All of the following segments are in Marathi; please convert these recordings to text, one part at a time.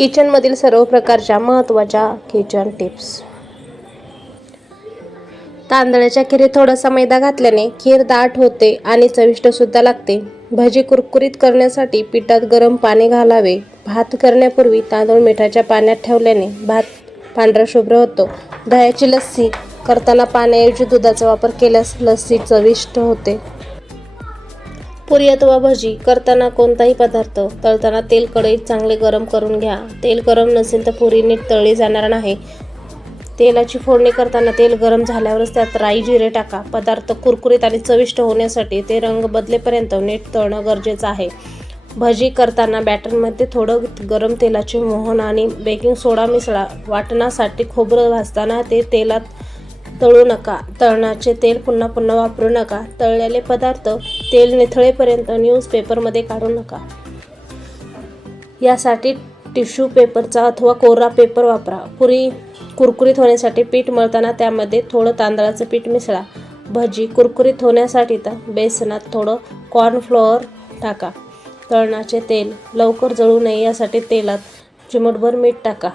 किचनमधील सर्व प्रकारच्या महत्त्वाच्या किचन टिप्स. तांदळाच्या खीरीत थोडासा मैदा घातल्याने खीर दाट होते आणि चविष्ट सुद्धा लागते. भजी कुरकुरीत करण्यासाठी पिठात गरम पाणी घालावे. भात करण्यापूर्वी तांदूळ मिठाच्या पाण्यात ठेवल्याने भात पांढरा शुभ्र होतो. दह्याची लस्सी करताना पाण्याऐवजी दुधाचा वापर केल्यास लस्सी चविष्ट होते. पुरी अथवा भजी करताना कोणताही पदार्थ तळताना तेल कढईत चांगले गरम करून घ्या. तेल गरम नसेल तर पुरी नीट तळली जाणार नाही. तेलाची फोडणी करताना तेल गरम झाल्यावरच त्यात राई जिरे टाका. पदार्थ कुरकुरीत आणि चविष्ट होण्यासाठी ते रंग बदलेपर्यंत नीट तळणं गरजेचं आहे. भजी करताना बॅटरमध्ये थोडं गरम तेलाचे मोहन आणि बेकिंग सोडा मिसळा. वाटणासाठी खोबरं भाजताना ते तेलात तळू नका. तळणाचे तेल पुन्हा पुन्हा वापरू नका. तळलेले पदार्थ तेल निथळेपर्यंत न्यूजपेपरमध्ये काढू नका. यासाठी टिश्यू पेपरचा अथवा कोरा पेपर वापरा. पुरी कुरकुरीत होण्यासाठी पीठ मळताना त्यामध्ये थोडं तांदळाचं पीठ मिसळा. भजी कुरकुरीत होण्यासाठी तर बेसनात थोडं कॉर्नफ्लॉवर टाका. तळणाचे तेल लवकर जळू नये यासाठी तेलात चिमूटभर मीठ टाका.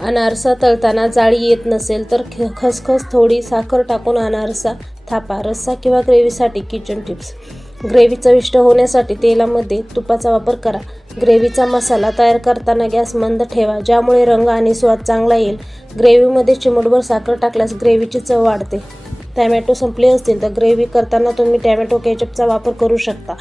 अनारसा तळताना जाळी येत नसेल तर खसखस थोडी साखर टाकून अनारसा थापा. रस्सा किंवा ग्रेव्हीसाठी किचन टिप्स. ग्रेव्ही चविष्ट होण्यासाठी तेलामध्ये तुपाचा वापर करा. ग्रेव्हीचा मसाला तयार करताना गॅस मंद ठेवा, ज्यामुळे रंग आणि स्वाद चांगला येईल. ग्रेव्हीमध्ये चिमूटभर साखर टाकल्यास ग्रेव्हीची चव वाढते. टॅमॅटो संपले असतील तर ग्रेव्ही करताना तुम्ही टॅमॅटो केचपचा वापर करू शकता.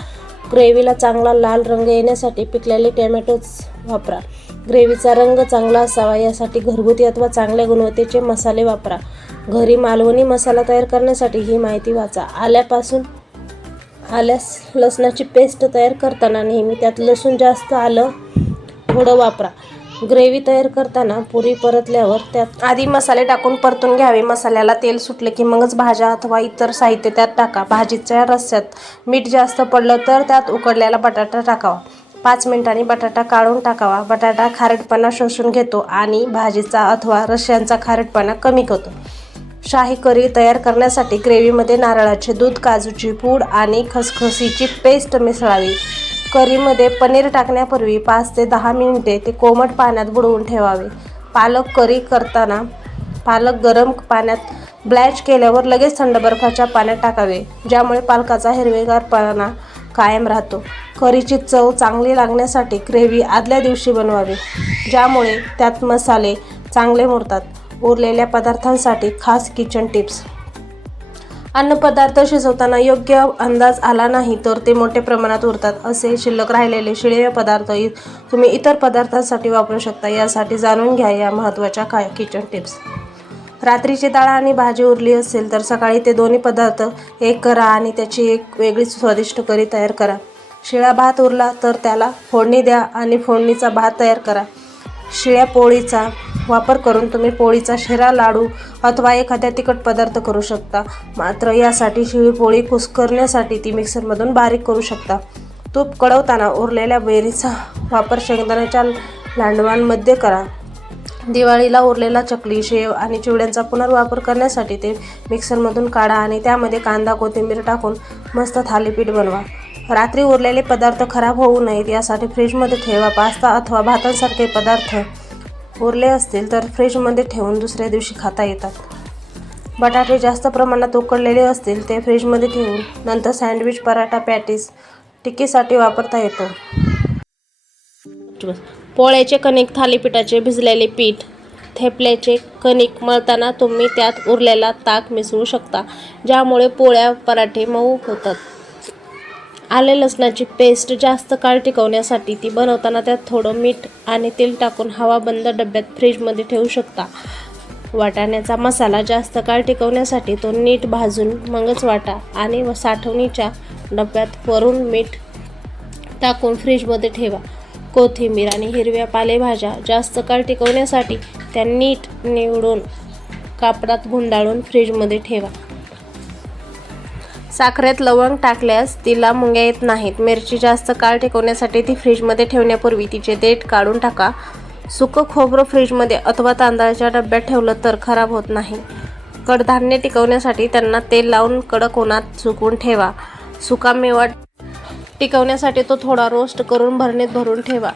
ग्रेव्हीला चांगला लाल रंग येण्यासाठी पिकलेले टॅमॅटोच वापरा. ग्रेव्हीचा रंग चांगला असावा यासाठी घरगुती अथवा चांगल्या गुणवत्तेचे मसाले वापरा. घरी मालवणी मसाला तयार करण्यासाठी ही माहिती वाचा. आल्या लसणाची पेस्ट तयार करताना नेहमी त्यात लसूण जास्त आलं थोडं वापरा. ग्रेव्ही तयार करताना पुरी परतल्यावर त्यात आधी मसाले टाकून परतून घ्यावे. मसाल्याला तेल सुटले की मगच भाज्या अथवा इतर साहित्य त्यात टाका. भाजीच्या रस्स्यात मीठ जास्त पडलं तर त्यात उकडलेला बटाटा टाकावा. 5 मिनिटांनी बटाटा काढून टाकावा. बटाटा खारटपणा शोषून घेतो आणि भाजीचा अथवा रश्श्यांचा खारटपणा कमी करतो. शाही करी तयार करण्यासाठी ग्रेव्हीमध्ये नारळाचे दूध, काजूची पूड आणि खसखसीची पेस्ट मिसळावी. करीमध्ये पनीर टाकण्यापूर्वी 5 ते 10 मिनिटे ते कोमट पाण्यात बुडवून ठेवावे. पालक करी करताना पालक गरम पाण्यात ब्लॅच केल्यावर लगेच थंड बर्फाच्या पाण्यात टाकावे, ज्यामुळे पालकाचा हिरवेगारपणा कायम राहतो. करीची चव चांगली लागण्यासाठी ग्रेव्ही आदल्या दिवशी बनवावी, ज्यामुळे त्यात मसाले चांगले मुरतात. उरलेल्या पदार्थांसाठी खास किचन टिप्स. अन्नपदार्थ शिजवताना योग्य अंदाज आला नाही तर ते मोठ्या प्रमाणात उरतात. असे शिल्लक राहिलेले शिळे पदार्थ तुम्ही इतर पदार्थांसाठी वापरू शकता. यासाठी जाणून घ्या या महत्त्वाच्या किचन टिप्स. रात्रीची डाळ आणि भाजी उरली असेल तर सकाळी ते दोन्ही पदार्थ एक करा आणि त्याची एक वेगळी स्वादिष्ट करी तयार करा. शिळा भात उरला तर त्याला फोडणी द्या आणि फोडणीचा भात तयार करा. शिळ्या पोळीचा वापर करून तुम्ही पोळीचा शिरा, लाडू अथवा एखाद्या तिखट पदार्थ करू शकता. मात्र यासाठी शिळी पोळी कुस्करण्यासाठी ती मिक्सरमधून बारीक करू शकता. तूप कढवताना उरलेल्या बेरीचा वापर शेंगदाण्याच्या लांडवांमध्ये करा. दिवाळीला उरलेला चकली, शेव आणि चिवड्यांचा पुनर्वापर करण्यासाठी ते मिक्सरमधून काढा आणि त्यामध्ये कांदा, कोथिंबीर टाकून मस्त थालीपीठ बनवा. रात्री उरलेले पदार्थ खराब होऊ नयेत यासाठी फ्रीजमध्ये ठेवा. पास्ता अथवा भातांसारखे पदार्थ उरले असतील तर फ्रीजमध्ये ठेवून दुसऱ्या दिवशी खाता येतात. बटाटे जास्त प्रमाणात उकडलेले असतील ते फ्रीजमध्ये ठेवून नंतर सँडविच, पराठा, पॅटीस, टिक्कीसाठी वापरता येतो. पोळ्याचे कणिक, थालीपीठाचे भिजलेले पीठ, थेपल्याचे कणिक मळताना तुम्ही त्यात उरलेला ताक मिसळू शकता, ज्यामुळे पोळ्या, पराठे मऊ होतात. आले लसणाची पेस्ट जास्त काळ टिकवण्यासाठी ती बनवताना त्यात थोडं मीठ आणि तेल टाकून हवाबंद डब्यात फ्रीजमध्ये ठेवू शकता. वाटाण्याचा मसाला जास्त काळ टिकवण्यासाठी तो नीट भाजून मगच वाटा आणि साठवणीच्या डब्यात वरून मीठ टाकून फ्रीजमध्ये ठेवा. कोथिंबीर आणि हिरव्या पालेभाज्या जास्त काळ टिकवण्यासाठी त्या नीट निवडून कापडात गुंडाळून फ्रीजमध्ये ठेवा. साखरेत लवंग टाकल्यास तिला मुंग्या येत नाहीत. मिरची जास्त काळ टिकवण्यासाठी ती फ्रीजमध्ये ठेवण्यापूर्वी तिचे देठ काढून टाका. सुकं खोबरं फ्रीजमध्ये अथवा तांदळाच्या डब्यात ठेवलं तर खराब होत नाही. कडधान्य टिकवण्यासाठी त्यांना तेल लावून कडक उन्हात सुकवून ठेवा. सुकामेवा टिकवण्यासाठी तो थोडा रोस्ट करून भरणीत भरून ठेवा.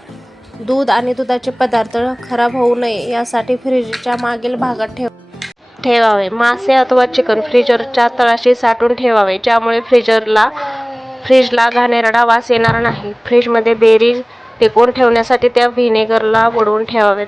दूध आणि दुधाचे पदार्थ खराब होऊ नये यासाठी फ्रीजच्या मागील भागात ठेवावे. मासे अथवा चिकन फ्रीजरच्या तळाशी साठवून ठेवावे, ज्यामुळे फ्रीजला घाणेरडा वास येणार नाही. फ्रीजमध्ये बेरी टिकवून ठेवण्यासाठी त्या व्हिनेगरला बुडवून ठेवावेत.